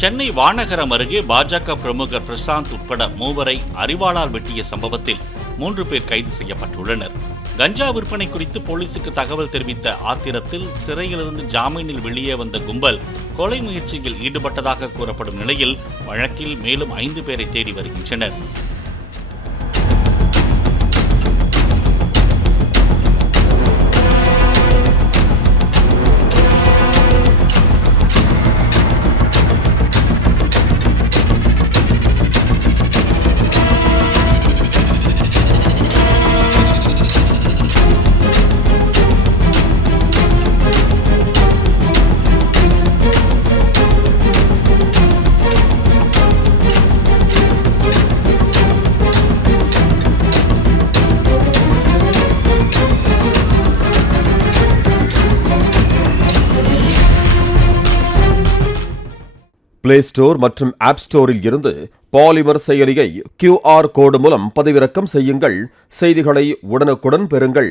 சென்னை வானகரம் அருகே பாஜக பிரமுகர் பிரசாந்த் உட்பட 3 அரிவாளால் வெட்டிய சம்பவத்தில் 3 பேர் கைது செய்யப்பட்டுள்ளனர். கஞ்சா விற்பனை குறித்து போலீசுக்கு தகவல் தெரிவித்த ஆத்திரத்தில் சிறையிலிருந்து ஜாமீனில் வெளியே வந்த கும்பல் கொலை முயற்சியில் ஈடுபட்டதாக கூறப்படும் நிலையில் வழக்கில் மேலும் 5 பேரை தேடி வருகின்றனர். பிளே ஸ்டோர் மற்றும் ஆப் ஸ்டோரில் இருந்து பாலிமர் செயலியை QR கோடு மூலம் பதிவிறக்கம் செய்யுங்கள். செய்திகளை உடனுக்குடன் பெறுங்கள்.